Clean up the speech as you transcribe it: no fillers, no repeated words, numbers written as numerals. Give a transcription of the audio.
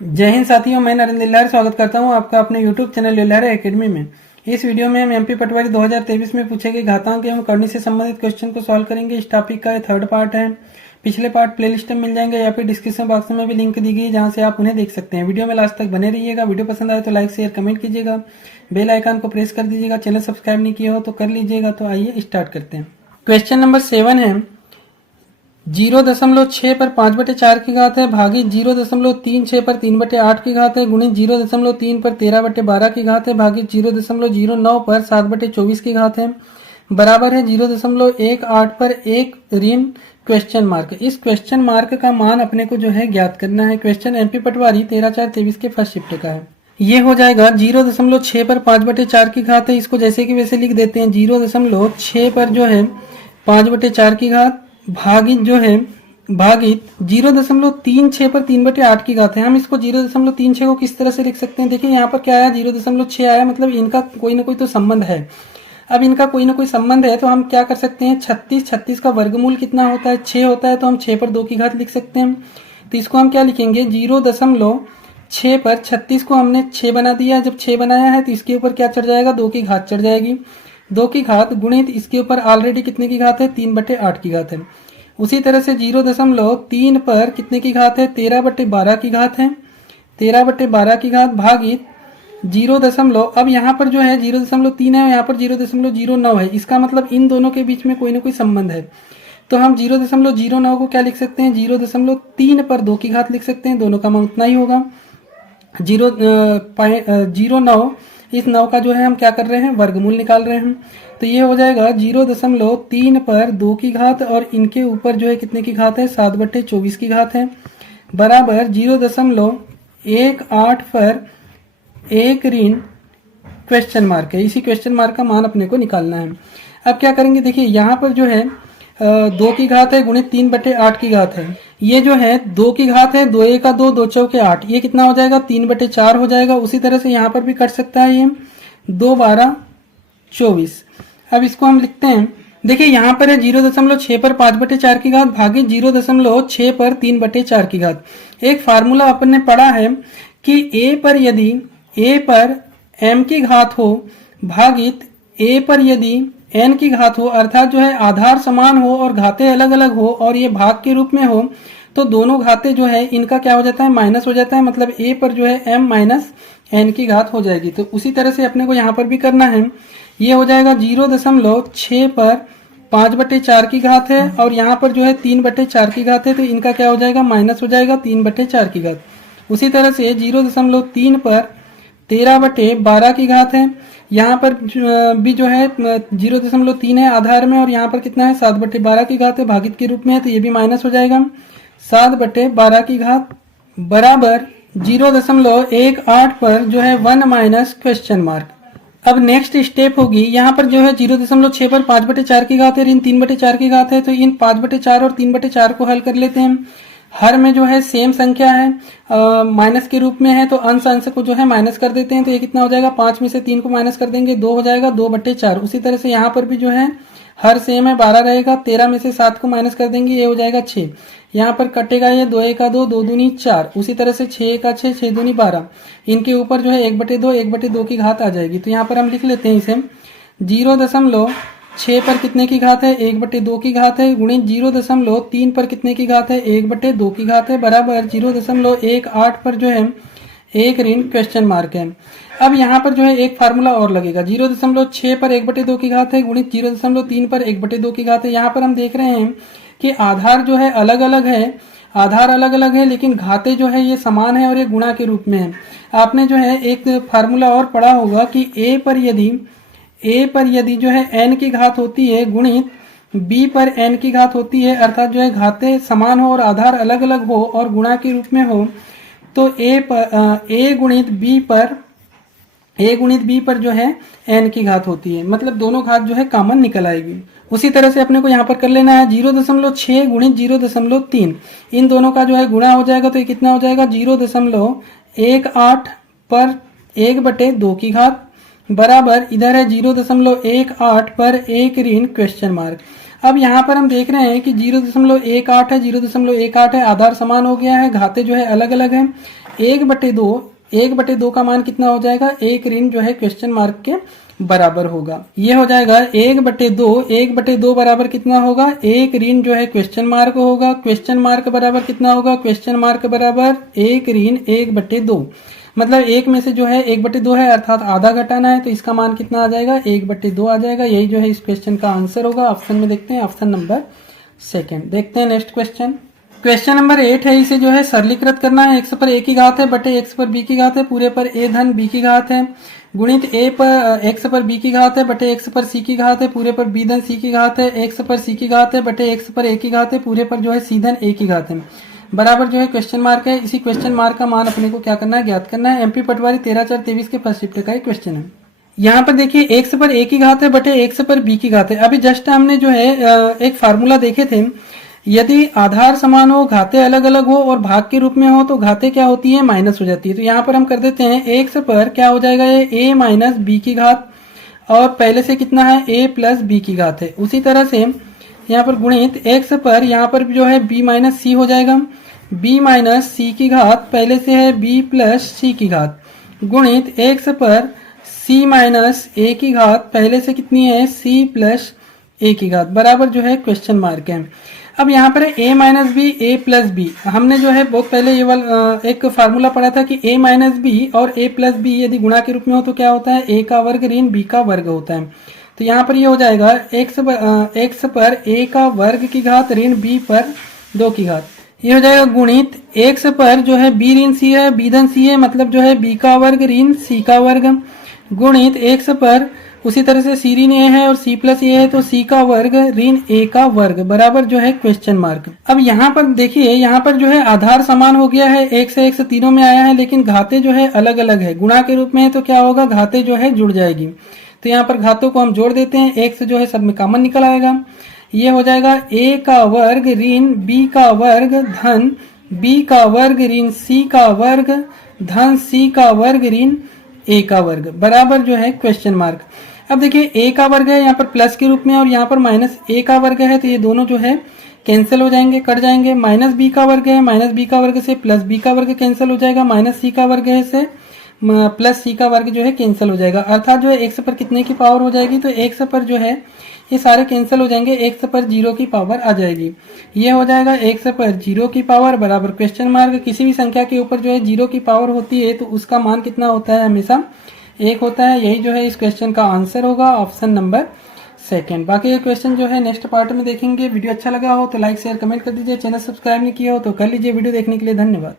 जय हिंद साथियों, मैं नरेंद्र लिल्लार स्वागत करता हूं आपका अपने YouTube चैनल लिल्लार एकेडमी में। इस वीडियो में हम एमपी पटवारी 2023 में पूछे गए घातांक एवं करनी से संबंधित क्वेश्चन को सॉल्व करेंगे। इस टॉपिक का ये थर्ड पार्ट है। पिछले पार्ट प्लेलिस्ट में मिल जाएंगे या फिर डिस्क्रिप्शन बॉक्स में भी लिंक दी गई है जहां से आप उन्हें देख सकते हैं। वीडियो में लास्ट तक बने रहिएगा। वीडियो पसंद आए तो लाइक शेयर कमेंट कीजिएगा, बेल आइकन को प्रेस कर दीजिएगा। चैनल सब्सक्राइब नहीं किया हो तो कर लीजिएगा। तो आइए स्टार्ट करते हैं। क्वेश्चन नंबर 7 है 0.6 पर 5/4 की घात है भागी 0.36 पर 3/8 की घात है गुणित 0.3 पर 13/12 की घात है भागी 0.09 पर 7/24 की घात है बराबर है 0.18 पर एक ऋण क्वेश्चन मार्क। इस क्वेश्चन मार्क का मान अपने को जो है ज्ञात करना है। क्वेश्चन एमपी पटवारी 13/4/23 के फर्स्ट शिफ्ट का है। ये हो जाएगा 0.6 पर 5/4 की घात है। इसको जैसे कि वैसे लिख देते हैं। 0.6 पर जो है 5/4 की घात भागित जो है भागित 0.36 पर 3/8 की घात है। हम इसको 0.36 को किस तरह से लिख सकते हैं? देखिए यहाँ पर क्या आया, 0.6 आया, मतलब इनका कोई ना कोई तो संबंध है। अब इनका कोई ना कोई संबंध है तो हम क्या कर सकते हैं, 36 का वर्गमूल कितना होता है? 6 होता है। तो हम 6 पर 2 की घात लिख सकते हैं। तो इसको हम क्या लिखेंगे, 0.6 पर 36 को हमने 6 बना दिया। जब 6 बनाया है तो इसके ऊपर क्या चढ़ जाएगा, 2 की घात चढ़ जाएगी। 2 की घात गुणित इसके ऊपर ऑलरेडी कितने की घात है, 3/8 की घात है। उसी तरह से 0.3 पर कितने की घात है, 13/12 की घात है। 13/12 की घात भागित 0. अब यहाँ पर जो है 0.3 है, यहाँ पर 0.09 है। इसका मतलब इन दोनों के बीच में कोई ना कोई संबंध है। तो हम 0.09 को क्या लिख सकते हैं, 0.3 पर 2 की घात लिख सकते हैं। दोनों का मान उतना ही होगा। 0.09 इस 9 का जो है हम क्या कर रहे हैं, वर्गमूल निकाल रहे हैं। तो ये हो जाएगा 0.3 पर 2 की घात और इनके ऊपर जो है कितने की घात है, 7/24 की घात है बराबर 0.18 पर एक ऋण क्वेश्चन मार्क है। इसी क्वेश्चन मार्क का मान अपने को निकालना है। अब क्या करेंगे, देखिए यहाँ पर जो है 2 की घात है गुणित 3/8 की घात है। ये जो है 2 की घात है, 2 1 2, 2 4 8, ये कितना हो जाएगा, 3/4 हो जाएगा। उसी तरह से यहाँ पर भी कट सकता है, ये 2 12 24। अब इसको हम लिखते हैं। देखिए यहाँ पर है 0.6 पर 5/4 की घात भागी 0.6 पर 3/4 की घात। एक फार्मूला अपन ने पढ़ा है कि a पर यदि a पर m की घात हो भागित a पर यदि n की घात हो, अर्थात जो है आधार समान हो और घातें अलग अलग हो और ये भाग के रूप में हो, तो दोनों घातें जो है इनका क्या हो जाता है, माइनस हो जाता है। मतलब a पर जो है m माइनस n की घात हो जाएगी। तो उसी तरह से अपने को यहाँ पर भी करना है। ये हो जाएगा 0.6 पर 5/4 की घात है और यहाँ पर जो है 3/4 की घात है। तो इनका क्या हो जाएगा, माइनस हो जाएगा 3/4 की घात। उसी तरह से 0.3 पर 13/12 की घात है। यहाँ पर भी जो है 0.3 है आधार में और यहाँ पर कितना है, 7/12 की घात है, भागित के रूप में है। तो ये भी माइनस हो जाएगा 7/12 की घात बराबर 0.18 पर जो है 1 माइनस क्वेश्चन मार्क। अब नेक्स्ट स्टेप होगी, यहाँ पर जो है 0.6 पर 5/4 की घात है, इन 3/4 की घात है। तो इन 5/4 और 3/4 को हल कर लेते हैं। हर में जो है सेम संख्या है, माइनस के रूप में है, तो अंश अंश को जो है माइनस कर देते हैं। तो ये कितना हो जाएगा, 5 में से 3 को माइनस कर देंगे, 2 हो जाएगा, 2/4। उसी तरह से यहाँ पर भी जो है हर सेम है, 12 रहेगा, 13 में से 7 को माइनस कर देंगे, ये हो जाएगा 6। यहाँ पर कटेगा ये 2 1 2, 2 दूनी 4। उसी तरह से 6 1 6, 6 दूनी 12। इनके ऊपर जो है 1/2 1/2 की घात आ जाएगी। तो यहाँ पर हम लिख लेते हैं इसे 0.6 पर कितने की घात है, 1/2 की घात है गुणित 0.3 पर कितने की घात है, 1/2 की घात है बराबर 0.18 पर जो है एक ऋण क्वेश्चन मार्क है। अब यहाँ पर जो है एक फार्मूला और लगेगा, 0.6 पर 1/2 की घात है गुणित 0.3 पर 1/2 की घात है। यहाँ पर हम देख रहे हैं कि आधार जो है अलग अलग है, आधार अलग अलग है लेकिन घातें जो है ये समान है और ये गुणा के रूप में है। आपने जो है एक फार्मूला और पढ़ा होगा कि a पर यदि जो है n की घात होती है गुणित b पर n की घात होती है, अर्थात जो है घातें समान हो और आधार अलग अलग हो और गुणा के रूप में हो, तो a गुणित b पर जो है n की घात होती है। मतलब दोनों घात जो है कॉमन निकल आएगी। उसी तरह से अपने को यहाँ पर कर लेना है 0.6 गुणित 0.3, इन दोनों का जो है गुणा हो जाएगा। तो ये कितना हो जाएगा, 0.18 पर 1/2 की घात बराबर इधर है 0.18 पर एक ऋण क्वेश्चन मार्क। अब यहाँ पर हम देख रहे हैं कि 0.18 है, 0.18 है, आधार समान हो गया है, घातें जो है अलग अलग हैं। 1/2 का मान कितना हो जाएगा, एक ऋण जो है क्वेश्चन मार्क के बराबर होगा। ये हो जाएगा 1/2 बराबर कितना होगा, एक ऋण जो है क्वेश्चन मार्क होगा। क्वेश्चन मार्क बराबर कितना होगा, क्वेश्चन मार्क बराबर एक ऋण 1/2, मतलब एक में से जो है 1/2 है अर्थात आधा घटाना है, तो इसका मान कितना आ जाएगा, 1/2 आ जाएगा। यही जो है इस क्वेश्चन का आंसर होगा। ऑप्शन में देखते हैं, ऑप्शन नंबर सेकंड। देखते हैं नेक्स्ट क्वेश्चन। क्वेश्चन नंबर 8 है, इसे जो है सरलीकृत करना है। x पर a की घात है बटे x पर b की घात है पूरे पर a धन b की घात है, गुणित a पर x पर b की घात है बटे x पर c की घात है पूरे पर b धन c की घात है, x पर c की घात है बटे x पर a की घात है पूरे पर जो है c धन a की घात है, बराबर जो है क्वेश्चन मार्क है। इसी क्वेश्चन मार्क का मान अपने को क्या करना है, ज्ञात करना है। एमपी पटवारी 13/4/23 के फर्स्ट शिफ्ट का एक क्वेश्चन है। यहाँ पर देखिए x पर a की घात है बटे x पर b की घात है। अभी जस्ट हमने जो है एक फार्मूला देखे थे, यदि आधार समान हो, घातें अलग अलग हो और भाग के रूप में हो तो घातें क्या होती है, माइनस हो जाती है। तो यहाँ पर हम कर देते हैं, x पर क्या हो जाएगा, ये a माइनस बी की घात, और पहले से कितना है, a प्लस बी की घात है। उसी तरह से यहाँ पर गुणित x पर यहाँ पर जो है b माइनस सी हो जाएगा, b माइनस सी की घात पहले से है b प्लस सी की घात, गुणित x पर c माइनस a की घात पहले से कितनी है, c प्लस a की घात, बराबर जो है क्वेश्चन मार्क है। अब यहाँ पर a minus B a plus B, हमने जो है बहुत पहले ये वाला एक फार्मूला पढ़ा था कि a माइनस बी और a प्लस बी यदि गुणा के रूप में हो तो क्या होता है, a का वर्ग ऋण b का वर्ग होता है। तो यहाँ पर ये हो जाएगा x पर a का वर्ग की घात ऋण b पर 2 की घात, ये हो जाएगा गुणित x पर जो है b ऋण c है, b धन c है, मतलब जो है b का वर्ग ऋण c का वर्ग, गुणित x पर उसी तरह से सी ऋण ए है और सी प्लस ए है तो सी का वर्ग ऋण ए का वर्ग, बराबर जो है क्वेश्चन मार्क। अब यहाँ पर देखिए, यहाँ पर जो है आधार समान हो गया है, एक से तीनों में आया है, लेकिन घाते जो है अलग अलग है। गुणा के रूप में है तो क्या होगा, घाते जो है जुड़ जाएगी। तो यहाँ पर घातों को हम जोड़ देते हैं, एक से जो है सब में कॉमन निकल आएगा। ये हो जाएगा a का वर्ग ऋण b का वर्ग धन b का वर्ग ऋण c का वर्ग धन c का वर्ग ऋण a का वर्ग, बराबर जो है क्वेश्चन मार्क। अब देखिए a का वर्ग है यहाँ पर प्लस के रूप में और यहाँ पर माइनस a का वर्ग है, तो ये दोनों जो है कैंसिल हो जाएंगे, कट जाएंगे। माइनस b का वर्ग है, माइनस b का वर्ग से प्लस b का वर्ग कैंसिल हो जाएगा, माइनस c का वर्ग है से प्लस c का वर्ग जो है कैंसिल हो जाएगा, अर्थात जो है x पर कितने की पावर हो जाएगी, तो x पर जो है ये सारे कैंसिल हो जाएंगे, x पर 0 की पावर आ जाएगी। ये हो जाएगा x पर 0 की पावर बराबर क्वेश्चन मार्क। किसी भी संख्या के ऊपर जो है 0 की पावर होती है तो उसका मान कितना होता है, हमेशा 1 होता है। यही जो है इस क्वेश्चन का आंसर होगा, ऑप्शन नंबर सेकंड। बाकी ये क्वेश्चन जो है नेक्स्ट पार्ट में देखेंगे। वीडियो अच्छा लगा हो तो लाइक शेयर कमेंट कर दीजिए, चैनल सब्सक्राइब नहीं किया हो तो कर लीजिए। वीडियो देखने के लिए धन्यवाद।